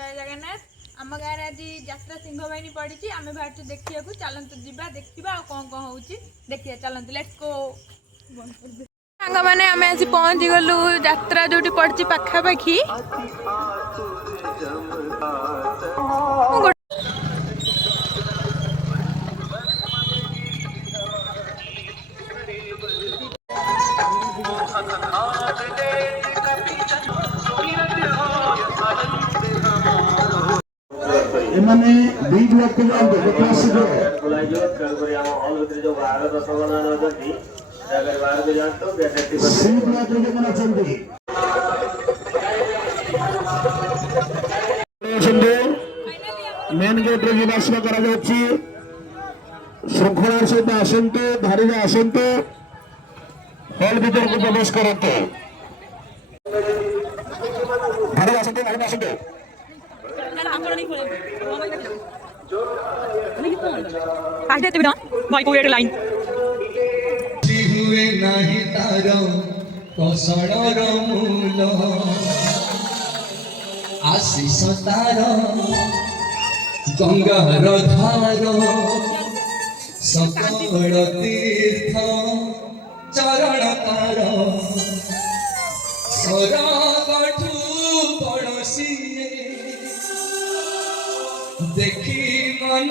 जय जगन्नाथ आम गाँव आज यात्रा सिंह बाहिनी पड़ी आम बाहर देखा चलतु जा देखा कौन कौन हो देखिए चलतु लेट्स गो सांग मैंने आम आज पहुँची गलु यात्रा जो पड़ी पाखापाखि एमाने 2 लाख के जान देखो सीधे बुलाइयो कल पर हम ऑल उतरे जो 12 10 बना न जति अगर 12 के जान तो गैसेटी पर 3 लाख के मना चंदी मेन गेट रे जिबासना करा जाउची श्रृंखला सहित आसंतु धारी रे आसंतु हॉल भीतर को प्रवेश करते धारी आसंतु धारी आसंतु हुए नाही तार कसणर मूल आशीष तार गंगार धार सकल तीर्थ चरण तार सरगठू पड़ोसी देखी मन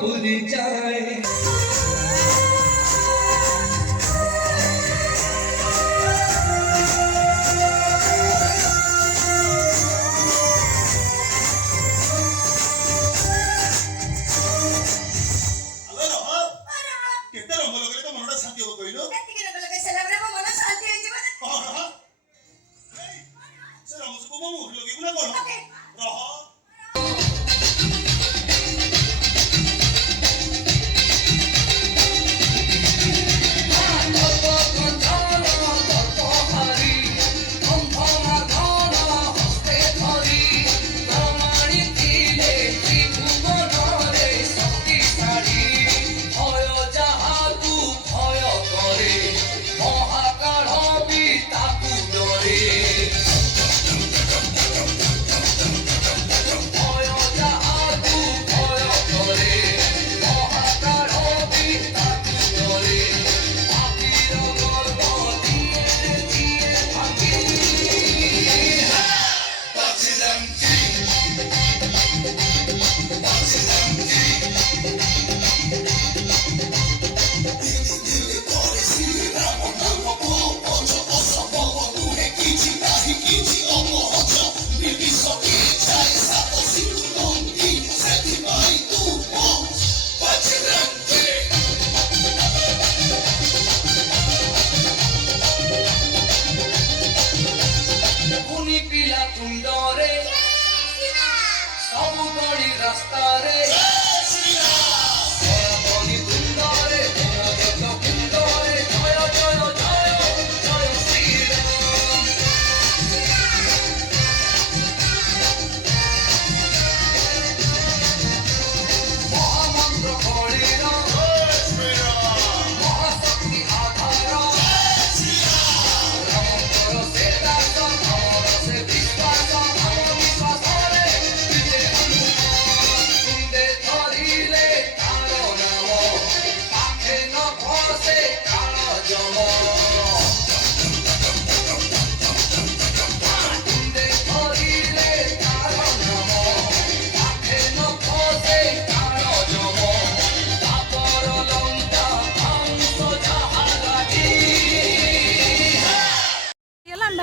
पूरी जाए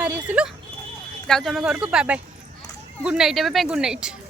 बाहरी आसिलु जाऊँ आम घर को बाय बाय गुड नाइट एवं गुड नाइट।